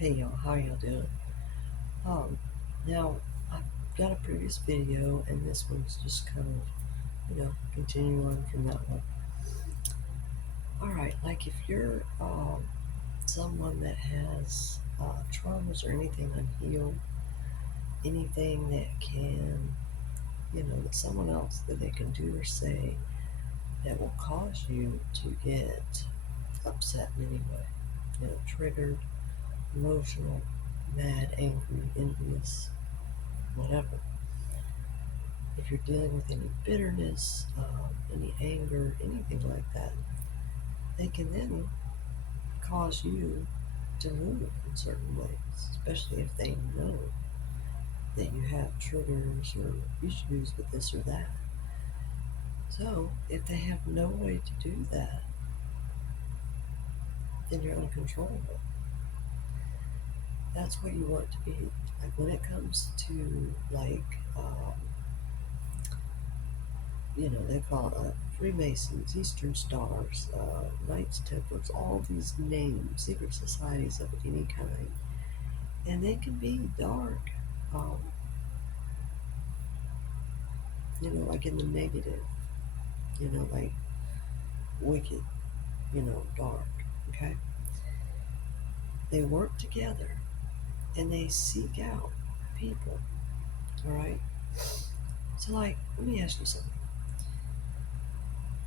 Hey y'all, how y'all doing? Um, now I've got a previous video, and this one's just kind of, continue on from that one. All right, like if you're someone that has traumas or anything unhealed, anything that can, that someone else that they can do or say that will cause you to get upset in any way, triggered, emotional, mad, angry, envious, whatever. If you're dealing with any bitterness, any anger, anything like that, they can then cause you to move in certain ways, especially if they know that you have triggers or issues with this or that. So, if they have no way to do that, then you're uncontrollable. That's what you want to be. Like when it comes to they call it Freemasons, Eastern Stars, Knights Templars, all these names, secret societies of any kind. And they can be dark, um, like in the negative, like wicked, dark, okay? They work together and they seek out people, all right? So, like, let me ask you something.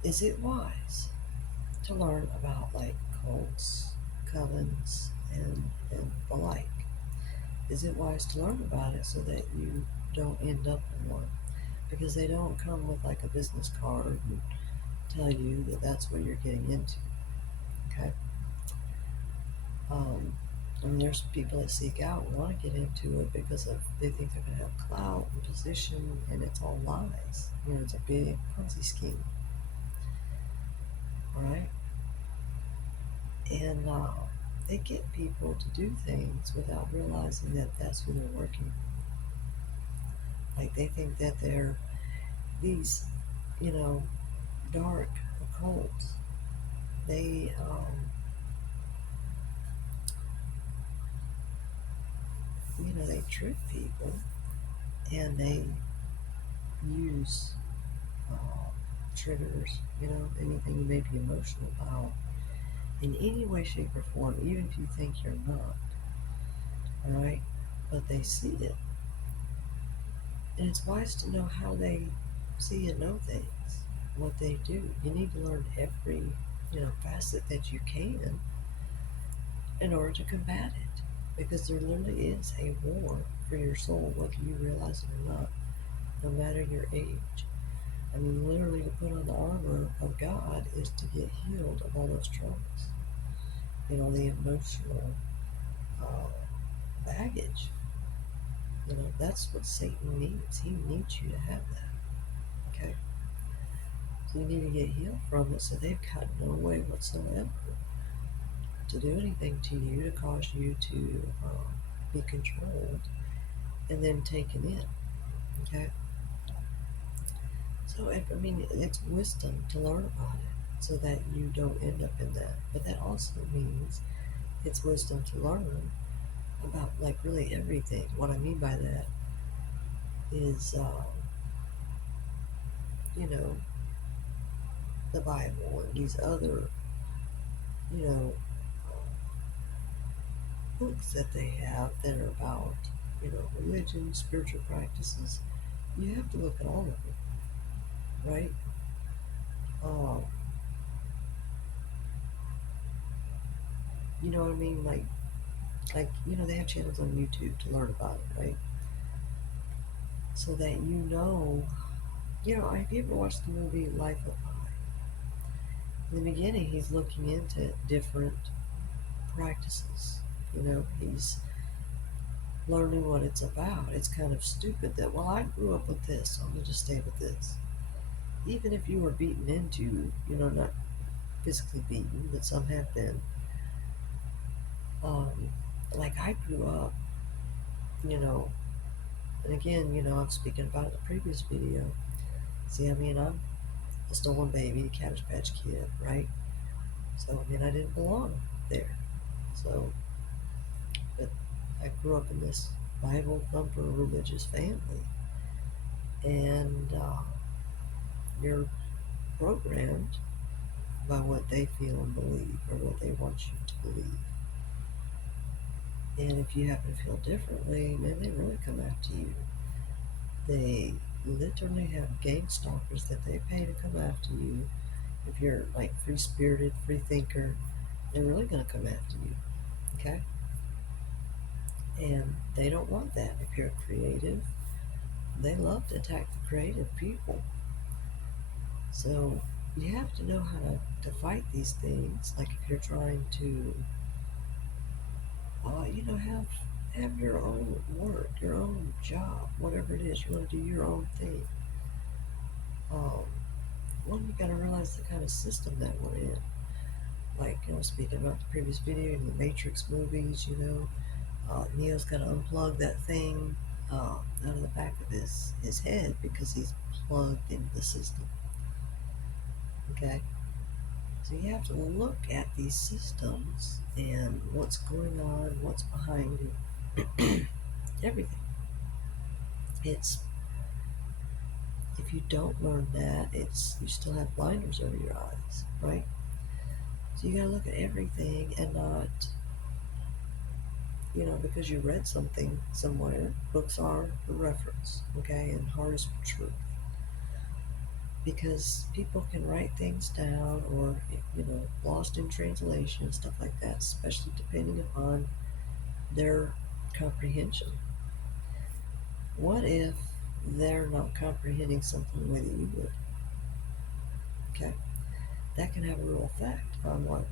Is it wise to learn about, like, cults, covens, and the like? Is it wise to learn about it so that you don't end up in one? Because they don't come with like a business card and tell you that that's what you're getting into. Okay. Um, there's people that seek out and want to get into it because they think they're going to have clout and position, and it's all lies. It's a big Ponzi scheme. All right. And they get people to do things without realizing that that's who they're working for. Like they think that they're these, you know, dark occults. They, they trick people and they use uh, triggers, anything you may be emotional about in any way, shape, or form, even if you think you're not, all right? But they see it. And it's wise to know how they see and know things, what they do. You need to learn every, facet that you can in order to combat it. Because there literally is a war for your soul, whether you realize it or not, no matter your age. I mean, literally, to put on the armor of God is to get healed of all those traumas. The emotional uh, baggage. That's what Satan needs. He needs you to have that. Okay? So you need to get healed from it so they've got no way whatsoever to do anything to you to cause you to be controlled and then taken in. Okay? So, it's wisdom to learn about it so that you don't end up in that. But that also means it's wisdom to learn about, like, really everything. What I mean by that is, you know, the Bible and these other, you know, books that they have that are about, religion, spiritual practices. You have to look at all of it, right? Um, you know what I mean? They have channels on YouTube to learn about it, right? So that have you ever watched the movie Life of Pi? In the beginning, he's looking into different practices. He's learning what it's about. It's kind of stupid that, well, I grew up with this, so I'm going to just stay with this. Even if you were beaten into, not physically beaten, but some have been. Um, like I grew up, you know, and again, I'm speaking about it in the previous video. See, I'm a stolen baby, Cabbage Patch Kid, right? So, I didn't belong there. So, but grew up in this Bible thumper religious family, and you're programmed by what they feel and believe, or what they want you to believe. And if you happen to feel differently, man, they really come after you. They literally have gang stalkers that they pay to come after you. If you're like free spirited, free thinker, they're really going to come after you. Okay? And they don't want that. If you're creative, they love to attack the creative people. So you have to know how to fight these things. Like if you're trying to, have your own work, your own job, whatever it is, you want to do your own thing. One, you got to realize the kind of system that we're in. Like, speaking about the previous video in the Matrix movies, Neo's got to unplug that thing out of the back of his head because he's plugged into the system. Okay? So you have to look at these systems and what's going on, what's behind it, everything. It's If you don't learn that, you still have blinders over your eyes, right? So you gotta look at everything and not, because you read something somewhere. Books are for reference, okay, and heart is for truth. Because people can write things down, or lost in translation and stuff like that, especially depending upon their comprehension. What if they're not comprehending something the way that you would? Okay, that can have a real effect on what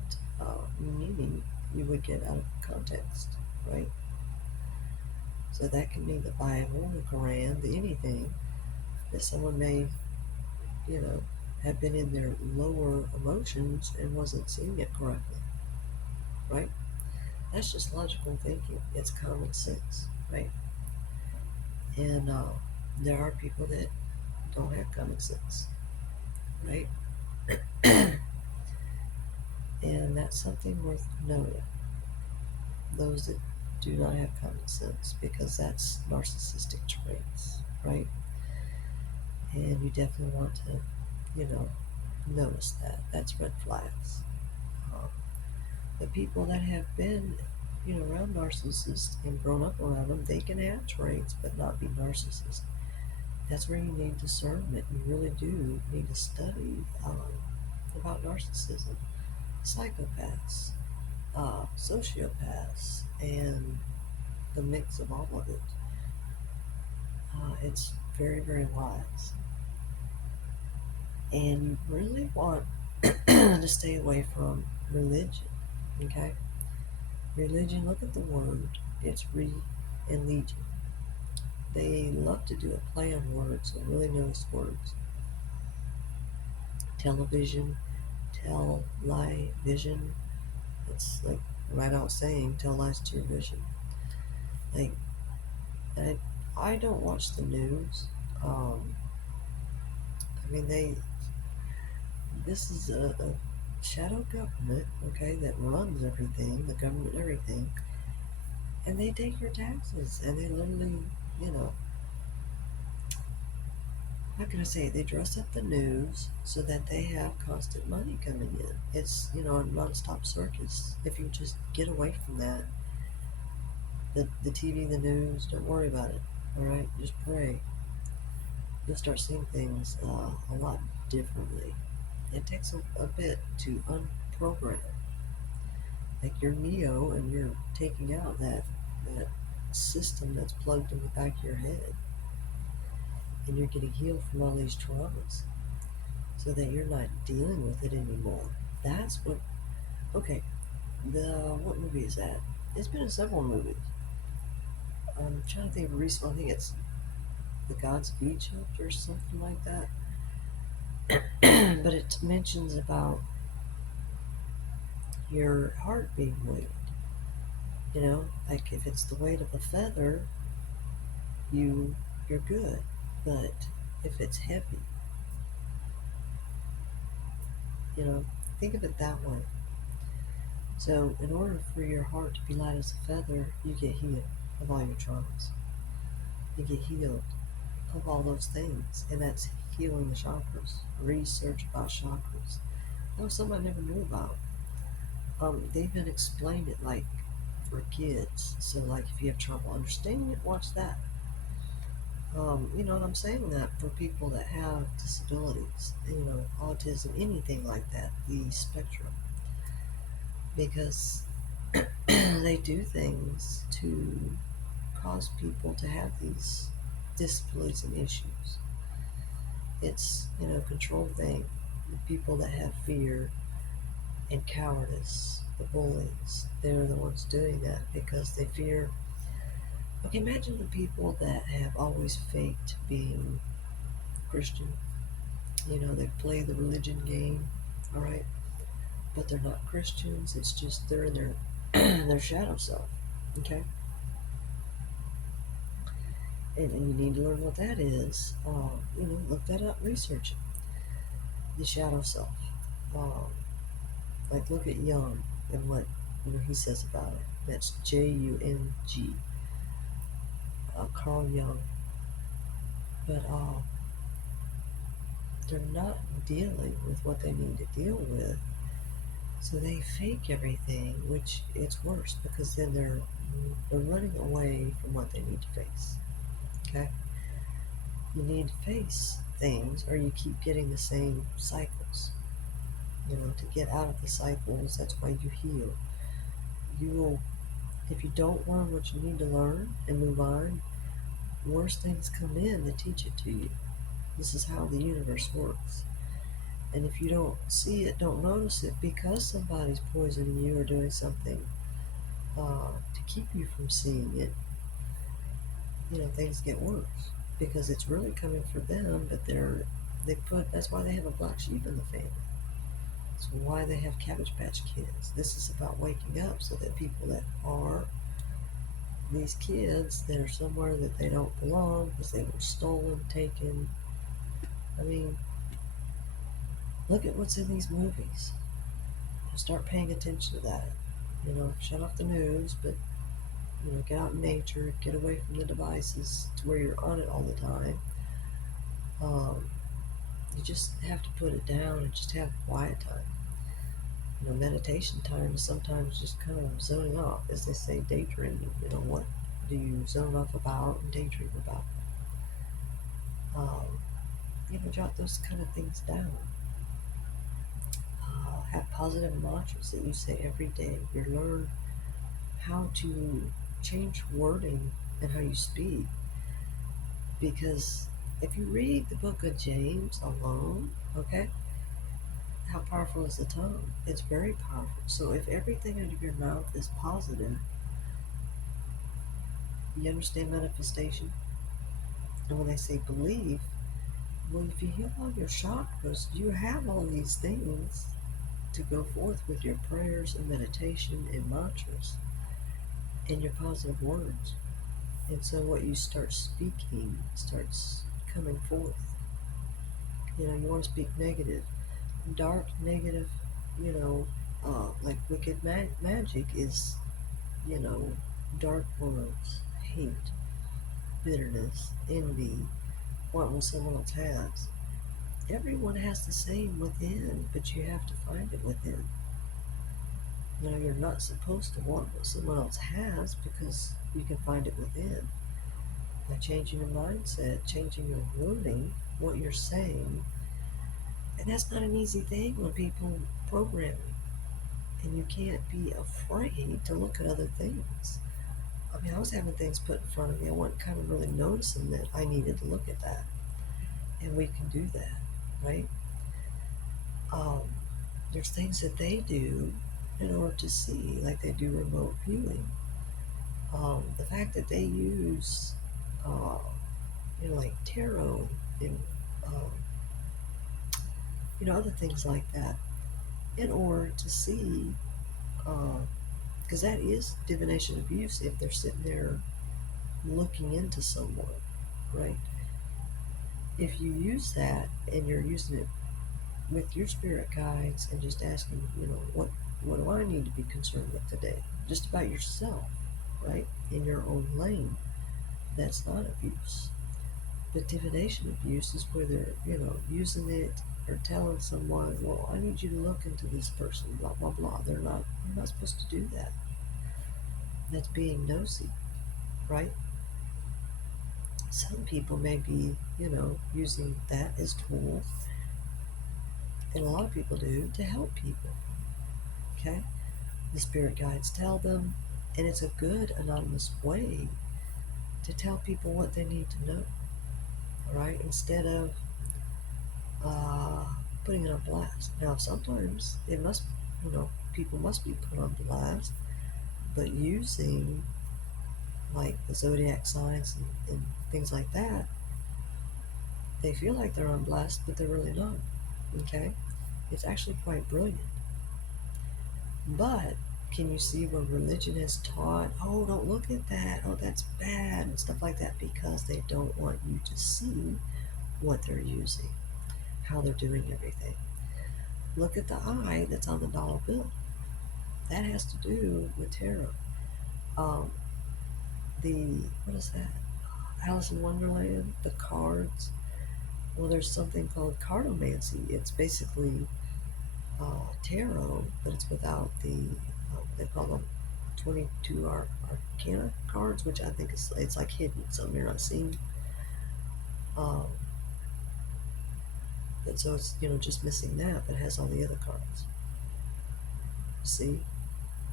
meaning you would get out of context, right? So that can be the Bible, the Quran, the anything that someone may, you know, have been in their lower emotions and wasn't seeing it correctly, right? That's just logical thinking. It's common sense, right? And there are people that don't have common sense, right? And that's something worth noting. Those that do not have common sense, because that's narcissistic traits, right? And you definitely want to, notice that. That's red flags. Um, the people that have been, around narcissists and grown up around them, they can have traits but not be narcissists. That's where you need discernment. You really do need to study about narcissism, psychopaths, sociopaths, and the mix of all of it. It's very, very wise. And you really want to stay away from religion, okay? Religion, look at the word. It's re and legion. They love to do a play on words, so really notice words. Television, tell, lie, vision. It's like right out saying, tell lies to your vision. Like, I don't watch the news. I mean, this is a shadow government, okay, that runs everything, the government, everything, and they take your taxes, and they literally, you know, how can I say it? They dress up the news so that they have constant money coming in. It's, a non-stop circus. If you just get away from that, the TV, the news, don't worry about it, all right? Just pray. You'll start seeing things a lot differently. It takes a bit to unprogram. Like you're Neo and you're taking out that system that's plugged in the back of your head. And you're getting healed from all these traumas so that you're not dealing with it anymore. That's what, okay, what movie is that? It's been in several movies. I'm trying to think of a recent, I think it's The Gods of Egypt or something like that. But it mentions about your heart being weighted. Like if it's the weight of a feather, you're good. But if it's heavy, think of it that way. So in order for your heart to be light as a feather, you get healed, of all your traumas. You get healed of all those things, and that's healing the chakras. Research about chakras. That was something I never knew about. They even explained it like for kids. So, like, if you have trouble understanding it, watch that. And I'm saying that for people that have disabilities, autism, anything like that, the spectrum, because they do things to cause people to have these disabilities and issues. It's, control thing. The people that have fear and cowardice, the bullies, they're the ones doing that because they fear. Okay, imagine the people that have always faked being Christian. They play the religion game, all right, but they're not Christians. It's just they're in their their shadow self, okay. And you need to learn what that is. Look that up, research it. The shadow self. Um, like look at Jung and what he says about it. That's Jung, Carl Jung. But they're not dealing with what they need to deal with. So they fake everything, which it's worse because then they're running away from what they need to face. Okay? You need to face things or you keep getting the same cycles. To get out of the cycles, that's why you heal. You will, if you don't learn what you need to learn and move on, worse things come in to teach it to you. This is how the universe works. And if you don't see it, don't notice it, because somebody's poisoning you or doing something to keep you from seeing it, things get worse because it's really coming for them. But that's why they have a black sheep in the family. That's why they have Cabbage Patch Kids. This is about waking up so that people that are these kids that are somewhere that they don't belong because they were stolen, taken. I mean, look at what's in these movies. Start paying attention to that. Shut off the news, but get out in nature, get away from the devices to where you're on it all the time. You just have to put it down and just have quiet time. Meditation time is sometimes just kind of zoning off, as they say, daydreaming. What do you zone off about and daydream about? Jot those kind of things down. Have positive mantras that you say every day. You learn how to change wording and how you speak. Because if you read the book of James alone, okay, how powerful is the tongue? It's very powerful. So if everything out of your mouth is positive, you understand manifestation? And when they say believe, well, if you heal all your chakras, you have all these things to go forth with your prayers and meditation and mantras and your positive words. And so what you start speaking starts coming forth. You want to speak negative, dark, negative, like wicked magic is, dark words, hate, bitterness, envy, wanting what someone else has. Everyone has the same within, but you have to find it within. You're not supposed to want what someone else has because you can find it within. By changing your mindset, changing your wording, what you're saying. And that's not an easy thing when people program you. And you can't be afraid to look at other things. I mean, I was having things put in front of me. I wasn't kind of really noticing that I needed to look at that. And we can do that, right? There's things that they do in order to see, like they do remote viewing. The fact that they use, like tarot and, other things like that in order to see, because that is divination abuse if they're sitting there looking into someone, right? If you use that and you're using it with your spirit guides and just asking, what do I need to be concerned with today? Just about yourself, right? in your own lane, that's not abuse. But divination abuse is where they're, using it or telling someone, well, I need you to look into this person, blah, blah, blah. You're not supposed to do that. That's being nosy, right? Some people may be, using that as tools, and a lot of people do, to help people, okay? The spirit guides tell them, and it's a good anonymous way to tell people what they need to know, all right? Instead of uh, putting it on blast. Now, sometimes people must be put on blast, but using like the zodiac signs and things like that, they feel like they're on blast, but they're really not. Okay? It's actually quite brilliant. But can you see where religion has taught, oh, don't look at that, oh, that's bad, and stuff like that, because they don't want you to see what they're using, how they're doing everything. Look at the eye that's on the dollar bill. That has to do with tarot. Um, what is that? Alice in Wonderland, the cards. Well, there's something called cartomancy. It's basically tarot, but it's without they call them 22 arcana cards, which I think it's like hidden, something you're not seeing. Um, but so it's just missing that, but it has all the other cards. See,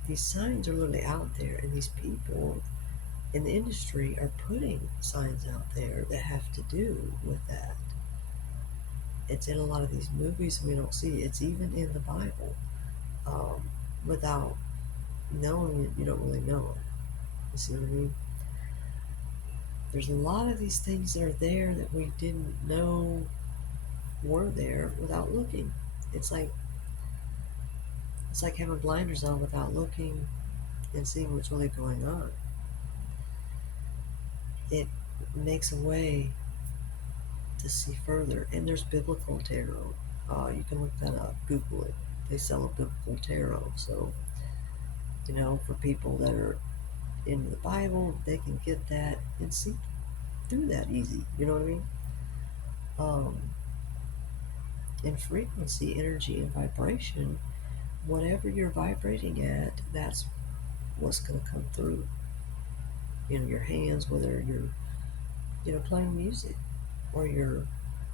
these signs are literally out there, and these people in the industry are putting signs out there that have to do with that. It's in a lot of these movies we don't see. It's even in the Bible. Without knowing it, you don't really know it. You see what I mean? There's a lot of these things that are there that we didn't know were there without looking. It's like having blinders on without looking and seeing what's really going on. It makes a way to see further. And there's biblical tarot. You can look that up, Google it. They sell a biblical tarot. So, for people that are in the Bible, they can get that and see through that easy. You know what I mean? In frequency, energy, and vibration, whatever you're vibrating at, that's what's going to come through. Your hands, whether you're playing music, or you're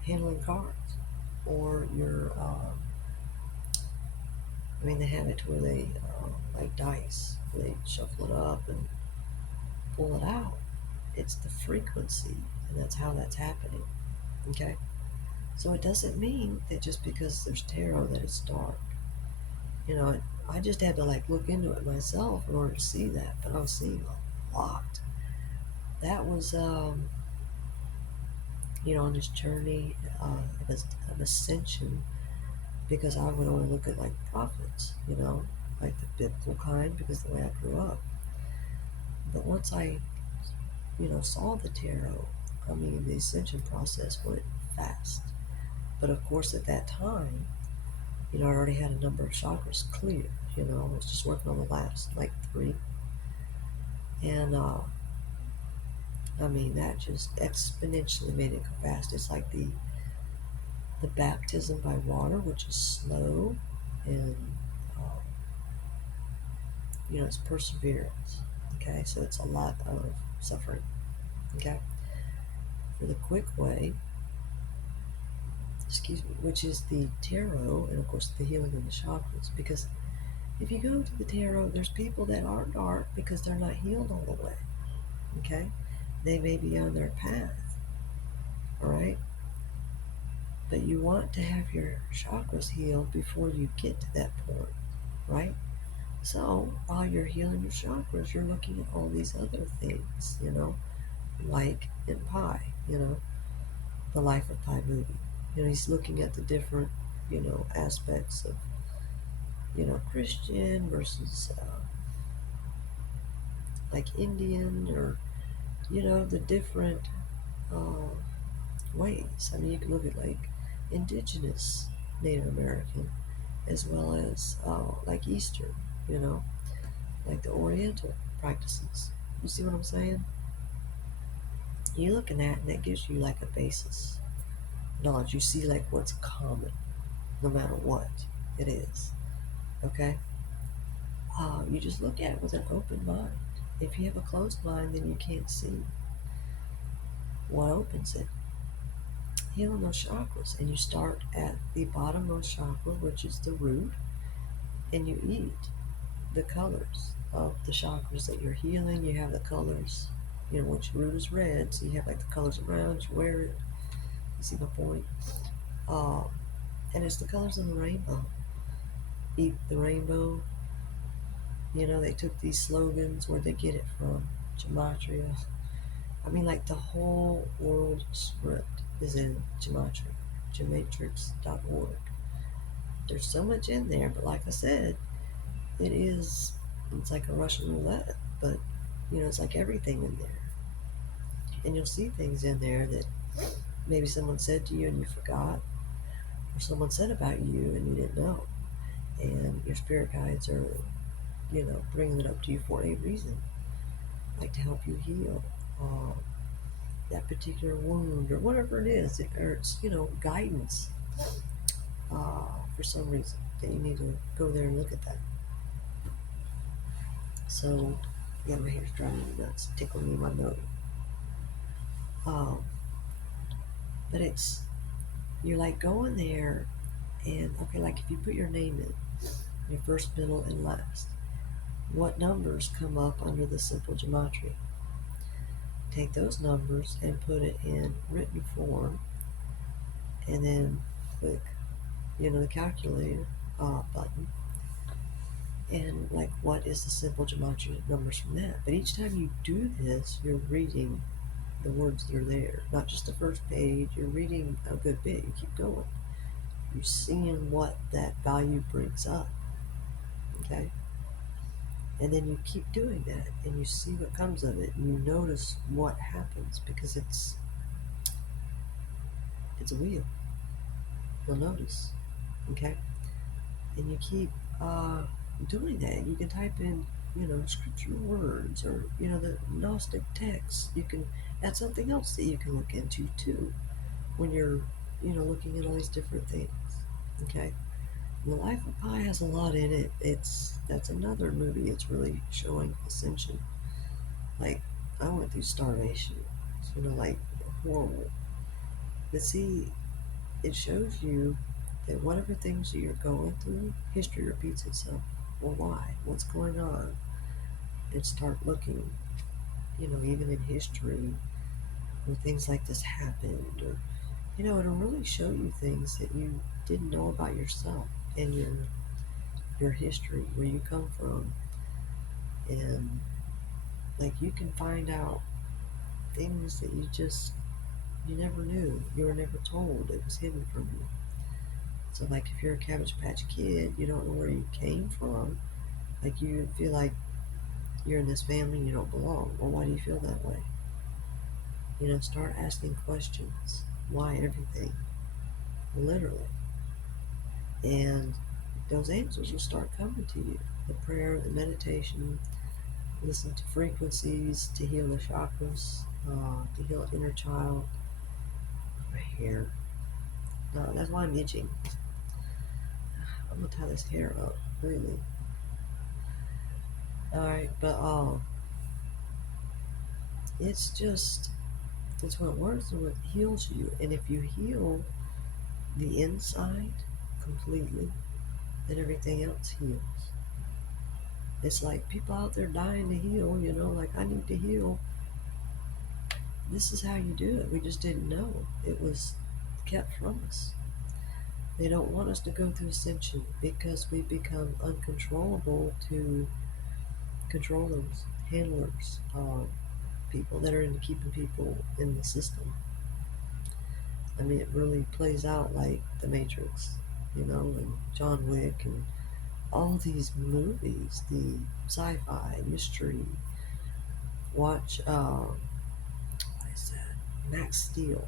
handling cards, or you're they have it to where they like dice, they shuffle it up and pull it out. It's the frequency, and that's how that's happening. Okay, so it doesn't mean that just because there's tarot that it's dark. I just had to look into it myself in order to see that, but I'm seeing a lot. That was on this journey of ascension, because I would only look at prophets, like the biblical kind, because the way I grew up. But once I saw the tarot, the ascension process went fast. But of course, at that time, I already had a number of chakras cleared. I was just working on the last 3, and that just exponentially made it go fast. It's like the baptism by water, which is slow, and it's perseverance. Okay, so it's a lot of suffering. Okay, for the quick way, which is the tarot, and of course the healing of the chakras. Because if you go to the tarot, there's people that are dark because they're not healed all the way. Okay, they may be on their path. All right, but you want to have your chakras healed before you get to that point, right? So while you're healing your chakras, you're looking at all these other things, like in Pi, the Life of Pi movie. He's looking at the different, aspects of, Christian versus Indian, or, the different ways. You can look at indigenous Native American, as well as Eastern, like the Oriental practices. You see what I'm saying? You're looking at, and that gives you like a basis knowledge. You see like what's common, no matter what it is. Okay? You just look at it with an open mind. If you have a closed mind, then you can't see what opens it. Healing those chakras, and you start at the bottommost chakra, which is the root, and you eat the colors of the chakras that you're healing. You have the colors, once your root is red, so you have like the colors around, you wear it. You see my point? Uh, and it's the colors of the rainbow. Eat the rainbow. They took these slogans, where they get it from? Gematria. I mean, like the whole world script is in gematria, gematrix.org. There's so much in there, but like I said, it's like a Russian roulette, but it's like everything in there. And you'll see things in there that maybe someone said to you and you forgot, or someone said about you and you didn't know. And your spirit guides are, bringing it up to you for a reason, like to help you heal that particular wound or whatever it is, or it's, guidance for some reason that you need to go there and look at that. So, yeah, my hair's driving me nuts, tickling me my nose. But you're like going there, and okay, like if you put your name in, your first, middle, and last, what numbers come up under the simple gematria? Take those numbers and put it in written form, and then click, the calculator button, and like what is the simple gematria numbers from that. But each time you do this, you're reading the words that are there, not just the first page. You're reading a good bit. You keep going. You're seeing what that value brings up. Okay? And then you keep doing that, and you see what comes of it, and you notice what happens, because it's a wheel. You'll notice. Okay? And you keep doing that. You can type in, scriptural words, or, the Gnostic texts. That's something else that you can look into too when you're, looking at all these different things. Okay? And The Life of Pi has a lot in it. That's another movie. It's really showing ascension. Like, I went through starvation. It's, like horrible. But see, it shows you that whatever things that you're going through, history repeats itself. Well, why? What's going on? And start looking, even in history, where things like this happened, or, it'll really show you things that you didn't know about yourself and your history, where you come from. And, like, you can find out things that you never knew. You were never told. It was hidden from you. So, like, if you're a Cabbage Patch Kid, you don't know where you came from. Like, you feel like you're in this family and you don't belong. Well, why do you feel that way? Start asking questions. Why everything? Literally. And those answers will start coming to you. The prayer, the meditation, listen to frequencies to heal the chakras, to heal inner child. My hair. No, that's why I'm itching. I'm gonna tie this hair up, really. Alright, but it's what works and what heals you. And if you heal the inside completely, then everything else heals. It's like people out there dying to heal, like, I need to heal. This is how you do it. We just didn't know. It was kept from us. They don't want us to go through ascension because we become uncontrollable to controllers, handlers, people that are into keeping people in the system. I mean, it really plays out like The Matrix, and John Wick, and all these movies, the sci-fi, mystery. Watch, what is that? Max Steel.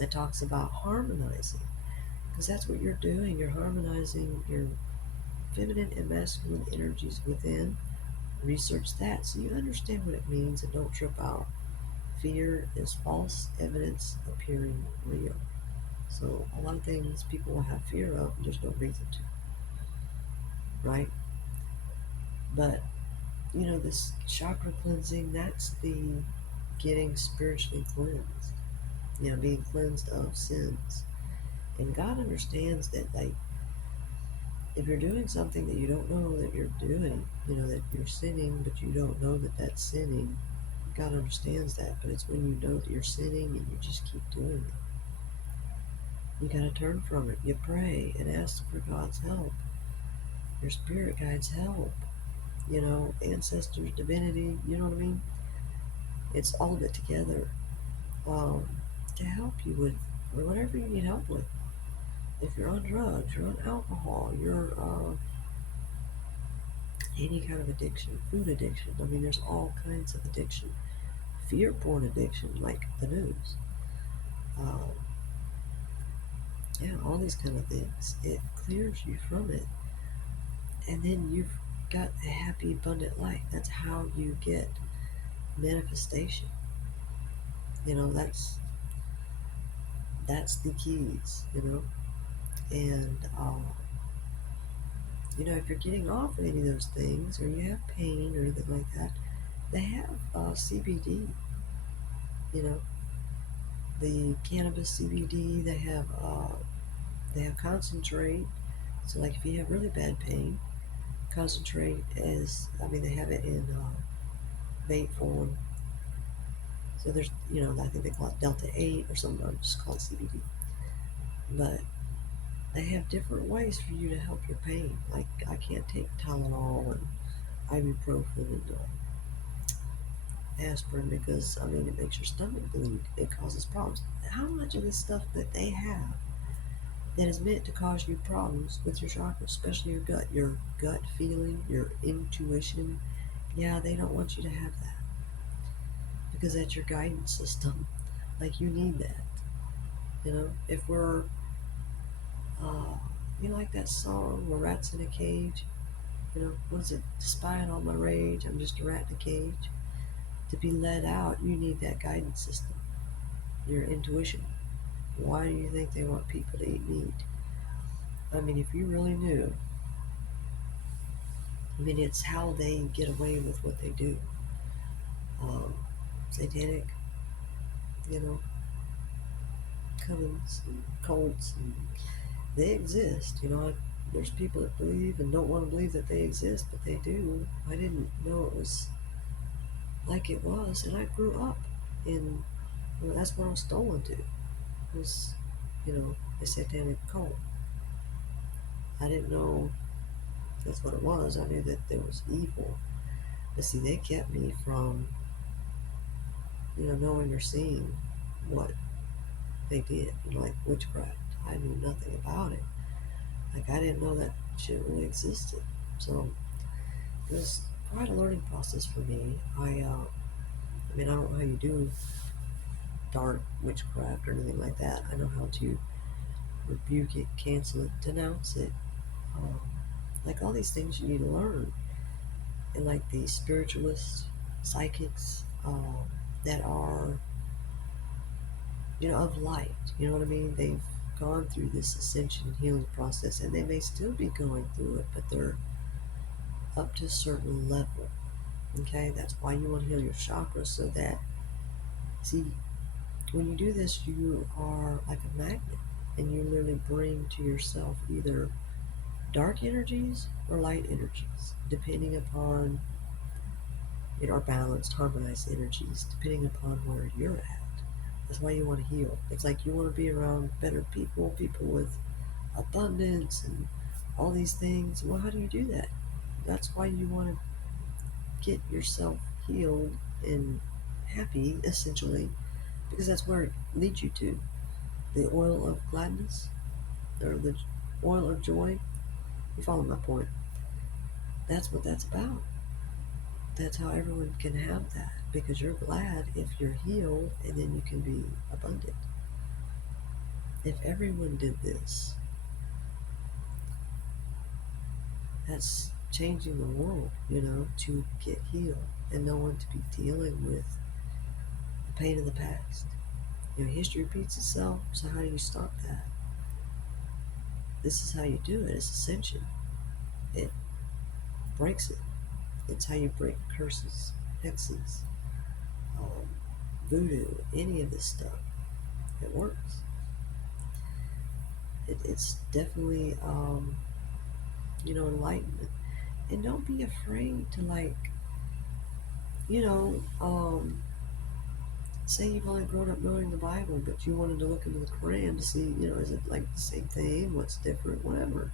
It talks about harmonizing, because that's what you're doing. You're harmonizing your feminine and masculine energies within Research that so you understand what it means and don't trip out. Fear is false evidence appearing real. So a lot of things people will have fear of, and there's no reason to, right? But this chakra cleansing, that's the getting spiritually cleansed. Being cleansed of sins. And God understands that, like, if you're doing something that you don't know that you're doing, that you're sinning, but you don't know that that's sinning, God understands that. But it's when you know that you're sinning and you just keep doing it. You got to turn from it. You pray and ask for God's help, your spirit guides help, ancestors, divinity, you know what I mean? It's all of it together um, to help you with whatever you need help with. If you're on drugs, you're on alcohol, you're any kind of addiction, food addiction. I mean, there's all kinds of addiction. Fear porn addiction, like the news. Um, yeah, all these kind of things. It clears you from it. And then you've got a happy, abundant life. That's how you get manifestation. That's the keys, And, if you're getting off of any of those things, or you have pain or anything like that, they have CBD, you know, the cannabis CBD. They have concentrate. So, like, if you have really bad pain, concentrate they have it in vape form. So there's, I think they call it Delta 8 or something. I'm just called CBD. But they have different ways for you to help your pain. Like, I can't take Tylenol and ibuprofen and aspirin because, it makes your stomach bleed. It causes problems. How much of this stuff that they have that is meant to cause you problems with your chakras, especially your gut feeling, your intuition, yeah, they don't want you to have that because that's your guidance system. Like, you need that. If we're, like that song, "We're Rats in a Cage." What is it? Despite all my rage, I'm just a rat in a cage. To be let out, you need that guidance system, your intuition. Why do you think they want people to eat meat? If you really knew, it's how they get away with what they do. Satanic, you know, covens and cults, and they exist. There's people that believe and don't want to believe that they exist, but they do. I didn't know it was like it was, and I grew up in, that's what I was stolen to, was, a satanic cult. I didn't know that's what it was. I knew that there was evil. But see, they kept me from, knowing or seeing what they did, like witchcraft. I knew nothing about it. Like, I didn't know that shit really existed. So it was quite a learning process for me. I don't know how you do dark witchcraft or anything like that. I know how to rebuke it, cancel it, denounce it. Um, like, all these things you need to learn. And like the spiritualists, psychics, that are, of light. You know what I mean? They've gone through this ascension healing process, and they may still be going through it, but they're up to a certain level. Okay, that's why you want to heal your chakras, so that, see, when you do this, you are like a magnet, and you literally bring to yourself either dark energies or light energies, depending upon it, or balanced, harmonized energies, depending upon where you're at. That's why you want to heal. It's like you want to be around better people, people with abundance and all these things. Well, how do you do that? That's why you want to get yourself healed and happy, essentially, because that's where it leads you to. The oil of gladness, or the oil of joy. You follow my point? That's what that's about. That's how everyone can have that, because you're glad if you're healed, and then you can be abundant. If everyone did this, that's changing the world, to get healed and no one to be dealing with the pain of the past. History repeats itself, so how do you stop that? This is how you do it. It's ascension. It breaks it. It's how you break curses, hexes, um, voodoo, any of this stuff. It works. It's definitely, enlightenment. And don't be afraid to, you know, um, say you've only grown up knowing the Bible, but you wanted to look into the Quran to see, is it like the same thing? What's different? Whatever.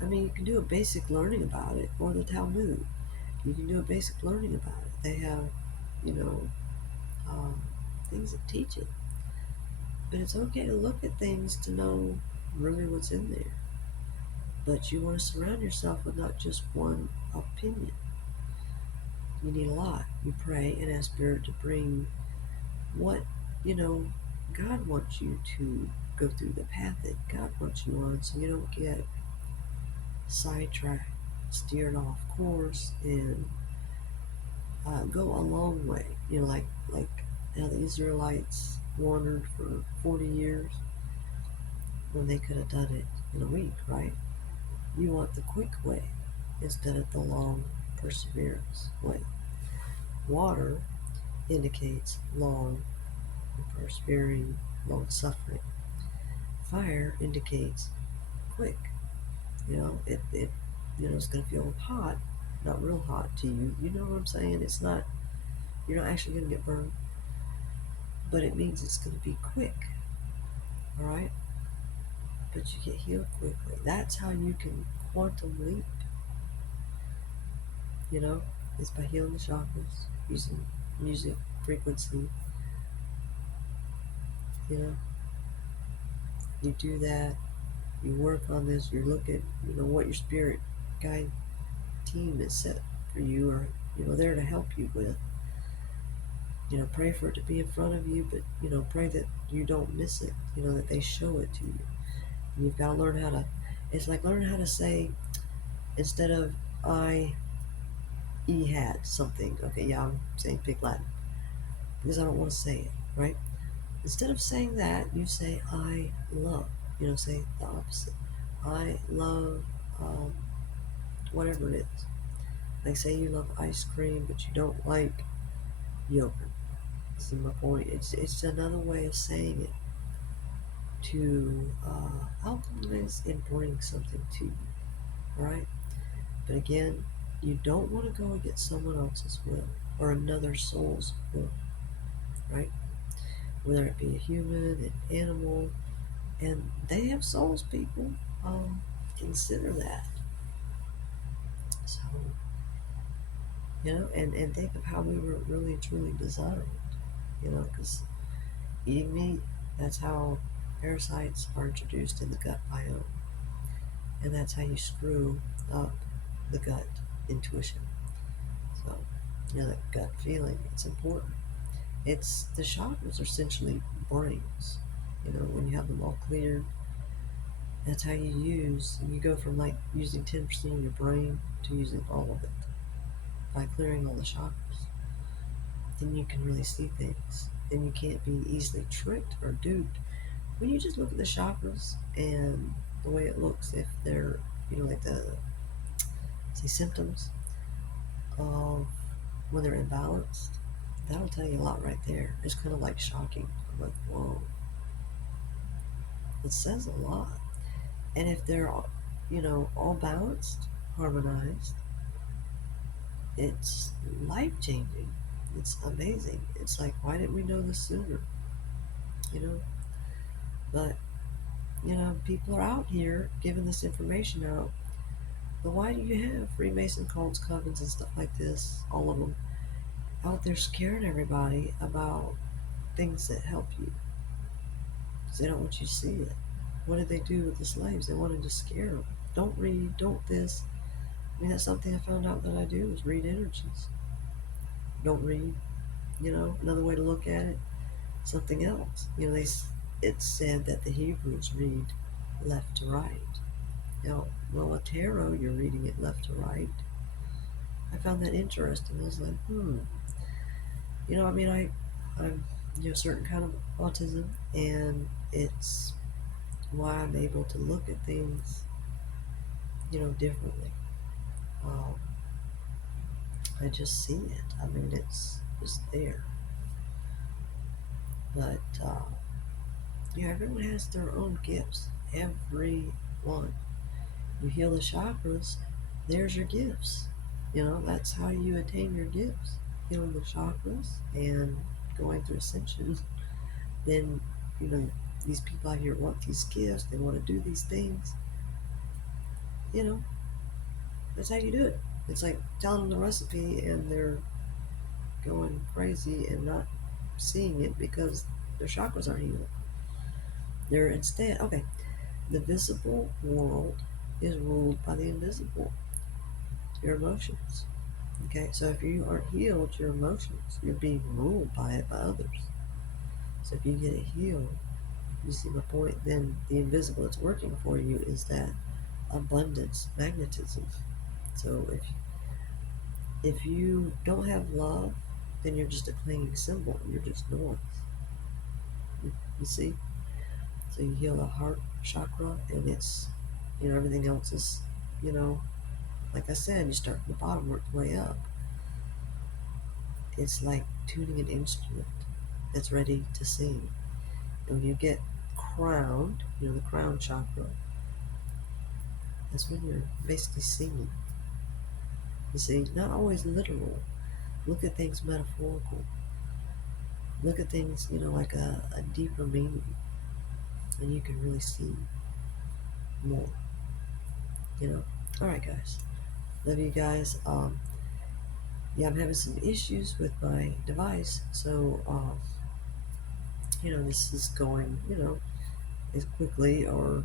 You can do a basic learning about it, or the Talmud. You can do a basic learning about it. They have, you know, um, things that teach it. But it's okay to look at things to know really what's in there. But you want to surround yourself with not just one opinion. You need a lot. You pray and ask Spirit to bring what, you know, God wants you to go through, the path that God wants you on, so you don't get sidetracked, steered off course, and go a long way. Like how the Israelites wandered for 40 years when they could have done it in a week, right? You want the quick way instead of the long perseverance way. Water indicates long persevering, long suffering. Fire indicates quick. It's going to feel hot, not real hot to you. You know what I'm saying? You're not actually going to get burned, but it means it's going to be quick. All right? But you get healed quickly. That's how you can quantum leap, is by healing the chakras, using music, frequency. You do that, you work on this, you look at, what your spirit guide team is set for you, or, there to help you with. Pray for it to be in front of you, but, pray that you don't miss it, that they show it to you. And you've got to learn how to, it's like learning how to say, instead of I had something, okay, yeah, I'm saying big Latin, because I don't want to say it, right? Instead of saying that, you say I love, say the opposite. I love whatever it is. Like, say you love ice cream, but you don't like yogurt. This is my point. It's another way of saying it to alchemize and bring something to you. All right? But again, you don't want to go against someone else's will or another soul's will, right? Whether it be a human, an animal, and they have souls, people. Consider that. So, and think of how we were really truly designed, because eating meat, that's how parasites are introduced in the gut biome. And that's how you screw up the gut intuition. So, that gut feeling, it's important. The chakras are essentially brains. When you have them all cleared, that's how you go from like using 10% of your brain to using all of it by clearing all the chakras. Then you can really see things. Then you can't be easily tricked or duped. When you just look at the chakras and the way it looks, if they're, like the, say, symptoms of when they're imbalanced, that'll tell you a lot right there. It's kind of like shocking. I'm like, whoa. It says a lot. And if they're, all balanced, harmonized, it's life-changing. It's amazing. It's like, why didn't we know this sooner? But, people are out here giving this information out. But why do you have Freemason cults, covens, and stuff like this, all of them, out there scaring everybody about things that help you? Because they don't want you to see it. What did they do with the slaves? They wanted to scare them. Don't read, don't this. That's something I found out that I do is read energies. Don't read. Another way to look at it, something else. It's said that the Hebrews read left to right. Well, a tarot, you're reading it left to right. I found that interesting. I was like, I mean, I'm, a certain kind of autism, and it's why I'm able to look at things, differently. Um, I just see it. I mean, it's just there. But, everyone has their own gifts. Everyone. You heal the chakras, there's your gifts. That's how you attain your gifts. Healing the chakras and going through ascension. Then, you know, these people out here want these gifts, they want to do these things. You know, that's how you do it. It's like telling them the recipe and they're going crazy and not seeing it because their chakras aren't healed. They're instead, okay, the visible world is ruled by the invisible, your emotions. Okay, so if you aren't healed, your emotions, you're being ruled by it by others. So if you get it healed, you see my point, then the invisible that's working for you is that abundance magnetism. So if you don't have love, then you're just a clanging cymbal. You're just noise. You see? So you heal the heart chakra, and it's, everything else is, you know, like I said, you start from the bottom, work your way up. It's like tuning an instrument that's ready to sing. And when you get crowned, the crown chakra, that's when you're basically singing. You see, not always literal. Look at things metaphorical. Look at things, like a deeper meaning. And you can really see more, All right, guys. Love you guys. Yeah, I'm having some issues with my device. So, this is going, as quickly or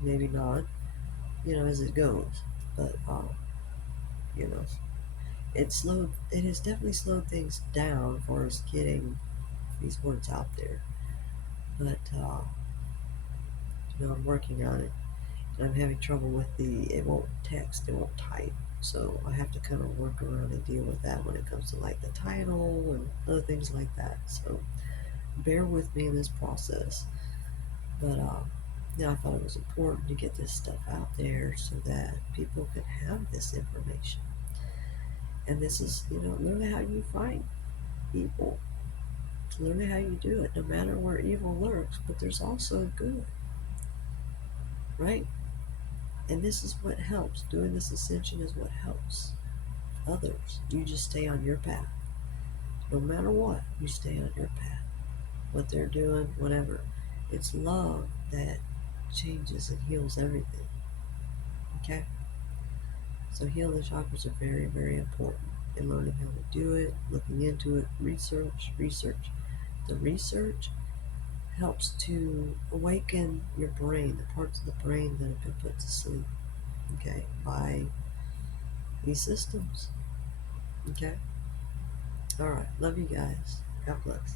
maybe not, as it goes. But, you know, it has definitely slowed things down for us getting these words out there. But, I'm working on it. And I'm having trouble with it won't text, it won't type. So I have to kind of work around and deal with that when it comes to like the title and other things like that. So bear with me in this process. But, I thought it was important to get this stuff out there so that people could have this information. And this is, literally how you fight evil. It's literally how you do it, no matter where evil lurks. But there's also good, right? And this is what helps. Doing this ascension is what helps others. You just stay on your path. No matter what, you stay on your path. What they're doing, whatever. It's love that changes and heals everything. Okay? So healing the chakras are very, very important. And learning how to do it, looking into it, research. The research helps to awaken your brain, the parts of the brain that have been put to sleep, okay, by these systems. Okay? All right. Love you guys. God bless.